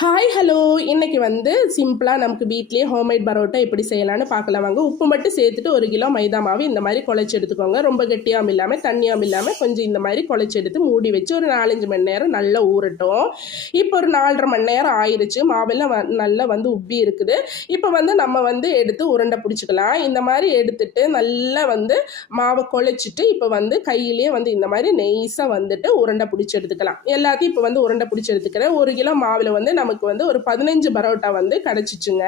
Hi hello இன்னைக்கு வந்து சிம்பிளாக நமக்கு வீட்லேயே ஹோம்மேட் பரோட்டா எப்படி செய்யலாம்னு பார்க்கலாம் வாங்க. உப்பு மட்டும் சேர்த்துட்டு 1 கிலோ மைதா மாவு இந்த மாதிரி குழச்சி எடுத்துக்கோங்க. ரொம்ப கெட்டியாகவும் இல்லாமல் தண்ணியாகவும் இல்லாமல் கொஞ்சம் இந்த மாதிரி குழச்சி எடுத்து மூடி வச்சு ஒரு 4-5 மணி நேரம் நல்லா ஊறட்டும். இப்போ ஒரு 4.5 மணி நேரம் ஆயிடுச்சு. மாவெல்லாம் நல்லா வந்து உப்பி இருக்குது. இப்போ வந்து நம்ம வந்து எடுத்து உருண்டை பிடிச்சிக்கலாம். இந்த மாதிரி எடுத்துட்டு நல்லா வந்து மாவை குழச்சிட்டு இப்போ வந்து கையிலேயே வந்து இந்த மாதிரி நெய்ஸாக வந்துட்டு உருண்டை பிடிச்சி எடுத்துக்கலாம். எல்லாத்தையும் இப்போ வந்து உருண்டை பிடிச்சி எடுத்துக்கிறேன். 1 கிலோ மாவில் வந்து நமக்கு வந்து ஒரு 15 பரோட்டா வந்து கிடச்சிச்சுங்க.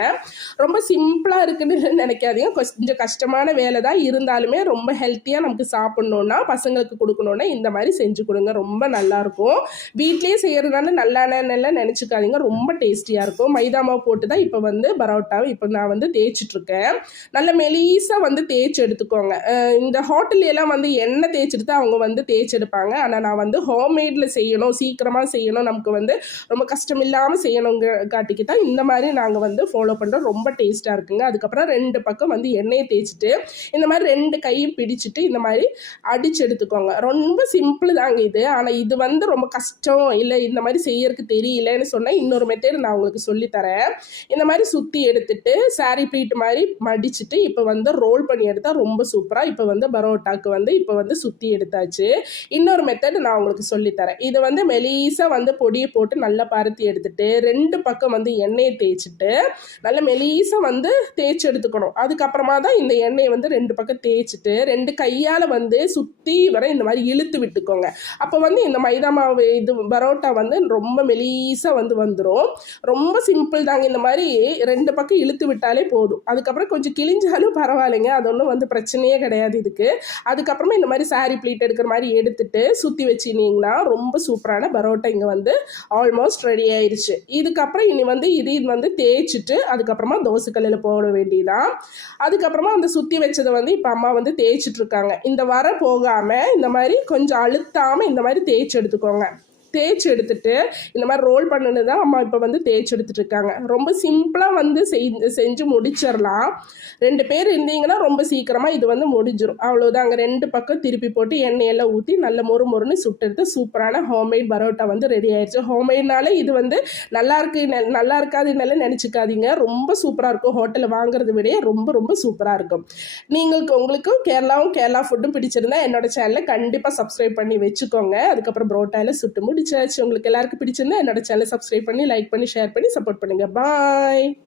ரொம்ப சிம்பிளாக இருக்குன்னு நினைக்காதீங்க. கொஞ்சம் கஷ்டமான வேலை தான் இருந்தாலுமே ரொம்ப ஹெல்த்தியாக நமக்கு சாப்பிட்ணுன்னா பசங்களுக்கு கொடுக்கணுன்னா இந்த மாதிரி செஞ்சு கொடுங்க. ரொம்ப நல்லாயிருக்கும். வீட்லேயே செய்கிறதுனால நல்லானெல்லாம் நினச்சிக்காதீங்க. ரொம்ப டேஸ்டியாக இருக்கும். மைதா மாவு போட்டு தான் இப்போ வந்து பரோட்டாவை இப்போ நான் வந்து தேய்ச்சிட்ருக்கேன். நல்ல மெலீஸாக வந்து தேய்ச்சி எடுத்துக்கோங்க. இந்த ஹோட்டல்லாம் வந்து எண்ணெய் தேய்ச்சிட்டு அவங்க வந்து தேய்ச்செடுப்பாங்க. ஆனால் நான் வந்து ஹோம்மேடில் செய்யணும், சீக்கிரமாக செய்யணும், நமக்கு வந்து ரொம்ப கஷ்டம் இல்லாமல் செய்யணுங்க காட்டிக்கு தான் இந்த மாதிரி நாங்கள் வந்து ஃபாலோ பண்ணுறோம். ரொம்ப டேஸ்ட்டாக இருக்குங்க. அதுக்கப்புறம் 2 பக்கம் வந்து எண்ணெயை தேய்ச்சிட்டு இந்த மாதிரி 2 கையும் பிடிச்சிட்டு இந்த மாதிரி அடிச்சு எடுத்துக்கோங்க. ரொம்ப சிம்பிள் தாங்க இது. ஆனால் இது வந்து ரொம்ப கஷ்டம் இல்லை இந்த மாதிரி செய்யறதுக்கு தெரியலன்னு சொன்னால் இன்னொரு மெத்தட் நான் உங்களுக்கு சொல்லித்தரேன். இந்த மாதிரி சுற்றி எடுத்துட்டு சாரி ப்ளீட் மாதிரி மடிச்சுட்டு இப்போ வந்து ரோல் பண்ணி எடுத்தால் ரொம்ப சூப்பராக இப்போ வந்து பரோட்டாக்கு வந்து இப்போ வந்து சுற்றி எடுத்தாச்சு. இன்னொரு மெத்தட் நான் உங்களுக்கு சொல்லித்தரேன். இதை வந்து மெலீஸாக வந்து பொடியை போட்டு நல்லா பருத்தி எடுத்துட்டு 2 பக்கம் வந்து எண்ணெயை தேய்ச்சிட்டு நல்ல மெலீஸாக வந்து தேய்ச்சி எடுத்துக்கணும். அதுக்கப்புறமா தான் இந்த எண்ணெயை வந்து 2 பக்கம் தேய்ச்சிட்டு 2 கையால் வந்து சுற்றி வர இந்த மாதிரி இழுத்து விட்டுக்கோங்க. அப்போ வந்து இந்த மைதா மாவு இது பரோட்டா வந்து ரொம்ப மெலீஸாக வந்து வந்துடும். ரொம்ப சிம்பிள் தாங்க. இந்த மாதிரி 2 பக்கம் இழுத்து விட்டாலே போதும். அதுக்கப்புறம் கொஞ்சம் கிழிஞ்சாலும் பரவாயில்லைங்க. அது ஒன்றும் வந்து பிரச்சனையே கிடையாது இதுக்கு. அதுக்கப்புறமா இந்த மாதிரி சாரி ப்ளீட் எடுக்கிற மாதிரி எடுத்துட்டு சுற்றி வச்சிங்கன்னா ரொம்ப சூப்பரான பரோட்டா இங்கே வந்து ஆல்மோஸ்ட் ரெடி ஆயிடுச்சு. இதுக்கப்புறம் இனி வந்து இது வந்து தேய்ச்சிட்டு அதுக்கப்புறமா தோசைக்கல்லில் போட வேண்டியதான். அதுக்கப்புறமா அந்த சுற்றி வச்சதை வந்து இப்போ அம்மா வந்து தேய்ச்சிட்டு இருக்காங்க. இந்த வர போகாமல் இந்த மாதிரி கொஞ்சம் அழுத்தாமல் இந்த மாதிரி தேய்ச்சி எடுத்துக்கோங்க. தேய்ச்சி எடுத்துட்டு இந்த மாதிரி ரோல் பண்ணுன்னு தான் அம்மா இப்போ வந்து தேய்ச்சி எடுத்துட்டு இருக்காங்க. ரொம்ப சிம்பிளாக வந்து செஞ்சு முடிச்சிடலாம். 2 பேர் இருந்தீங்கன்னா ரொம்ப சீக்கிரமாக இது வந்து முடிஞ்சிடும். அவ்வளோதாங்க. 2 பக்கம் திருப்பி போட்டு எண்ணெயெல்லாம் ஊற்றி நல்ல மொறுன்னு சுட்டெடுத்து சூப்பரான ஹோம்மேட் பரோட்டா வந்து ரெடி ஆயிடுச்சு. ஹோம்மேட்னால இது வந்து நல்லா இருக்காதுன்னால நினச்சிக்காதீங்க. ரொம்ப சூப்பராக இருக்கும். ஹோட்டலில் வாங்குறத விட ரொம்ப ரொம்ப சூப்பராக இருக்கும். உங்களுக்கு கேரளா ஃபுட்டும் பிடிச்சிருந்தா என்னோட சேனலை கண்டிப்பாக சப்ஸ்கிரைப் பண்ணி வச்சுக்கோங்க. அதுக்கப்புறம் பரோட்டாவில் சுட்டு முடிச்சாச்சு. உங்களுக்கு எல்லாருக்கும் பிடிச்சிருந்தா என்னோட சேனலை சப்ஸ்கிரைப் பண்ணி லைக் பண்ணி ஷேர் பண்ணி சப்போர்ட் பண்ணுங்க. பாய்.